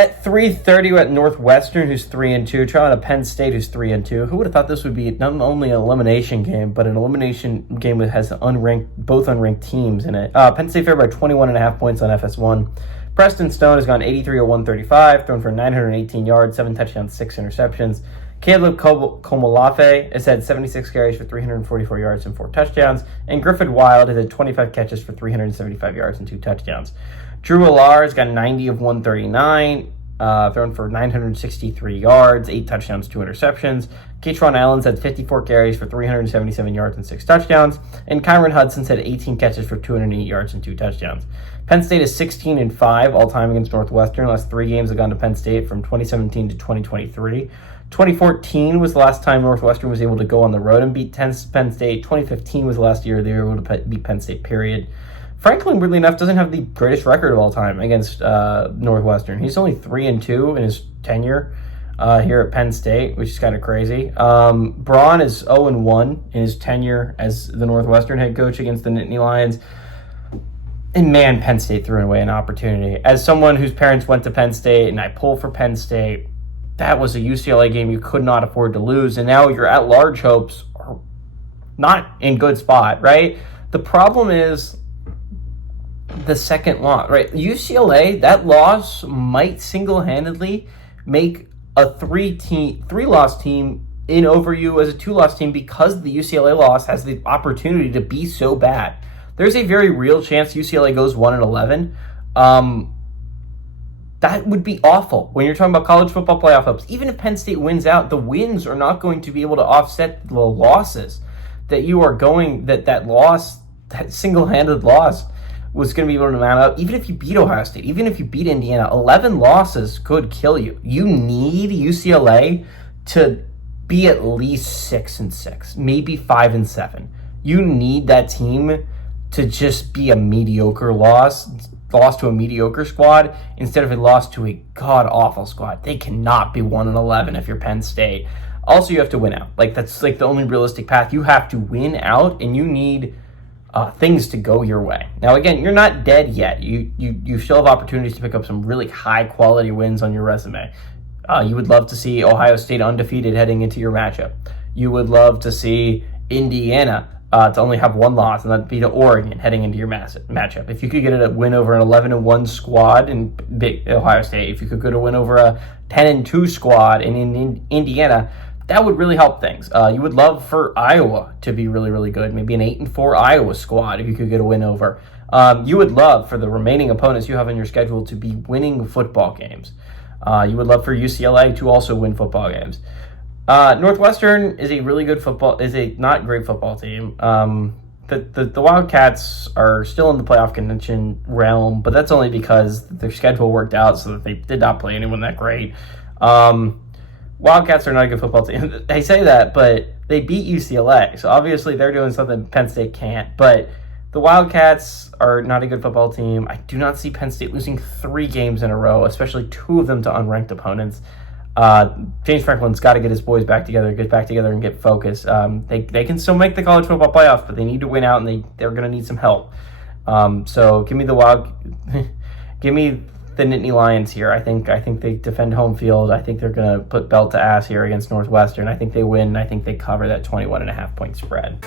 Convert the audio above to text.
At 3:30, at Northwestern, who's 3-2, trying to Penn State, who's 3-2. Who would have thought this would be not only an elimination game, but an elimination game that has both unranked teams in it? Penn State favored by 21.5 points on FS1. Preston Stone has gone 83 of 135, thrown for 918 yards, 7 touchdowns, 6 interceptions. Caleb Komolafe has had 76 carries for 344 yards and 4 touchdowns. And Griffith Wild has had 25 catches for 375 yards and 2 touchdowns. Drew Allar has got 90 of 139, thrown for 963 yards, 8 touchdowns, 2 interceptions. Katron Allen's had 54 carries for 377 yards and 6 touchdowns. And Kyron Hudson's had 18 catches for 208 yards and 2 touchdowns. Penn State is 16-5 all-time against Northwestern. Last 3 games have gone to Penn State from 2017 to 2023. 2014 was the last time Northwestern was able to go on the road and beat Penn State. 2015 was the last year they were able to beat Penn State, period. Franklin, weirdly enough, doesn't have the greatest record of all time against Northwestern. He's only 3-2 in his tenure here at Penn State, which is kind of crazy. Braun is 0-1 in his tenure as the Northwestern head coach against the Nittany Lions. And man, Penn State threw away an opportunity. As someone whose parents went to Penn State and I pull for Penn State, that was a UCLA game you could not afford to lose. And now your at-large hopes are not in good spot, right? The problem is the second loss, right? UCLA, that loss might single-handedly make a three-loss team in over you as a 2-loss team because the UCLA loss has the opportunity to be so bad. There's a very real chance UCLA goes 1-11. That would be awful when you're talking about college football playoff hopes. Even if Penn State wins out, the wins are not going to be able to offset the losses that you are going, that loss, that single-handed loss was going to be able to mount up. Even if you beat Ohio State, even if you beat Indiana, 11 losses could kill you. You need UCLA to be at least 6-6, maybe 5-7. You need that team to just be a mediocre loss to a mediocre squad instead of a loss to a god-awful squad. They cannot be 1-11 if you're Penn State. Also, you have to win out. That's the only realistic path. You have to win out, and you need things to go your way. Now, again, you're not dead yet. You still have opportunities to pick up some really high-quality wins on your resume. You would love to see Ohio State undefeated heading into your matchup. You would love to see Indiana to only have 1 loss and that beat Oregon heading into your matchup. If you could get a win over an 11-1 squad in big Ohio State, if you could get a win over a 10-2 squad in Indiana, that would really help things. You would love for Iowa to be really, really good. Maybe an 8-4 Iowa squad if you could get a win over. You would love for the remaining opponents you have on your schedule to be winning football games. You would love for UCLA to also win football games. Northwestern is a not great football team. The Wildcats are still in the playoff contention realm, but that's only because their schedule worked out so that they did not play anyone that great. Wildcats are not a good football team. I say that, but they beat UCLA, so obviously they're doing something Penn State can't. But the Wildcats are not a good football team. I do not see Penn State losing 3 games in a row, especially 2 of them to unranked opponents. James Franklin's got to get his boys back together and get focused. They can still make the college football playoffs, but they need to win out, and they're going to need some help. So give me give me the Nittany Lions here. I think they defend home field. I think they're going to put belt to ass here against Northwestern. I think they win. I think they cover that 21.5 point spread.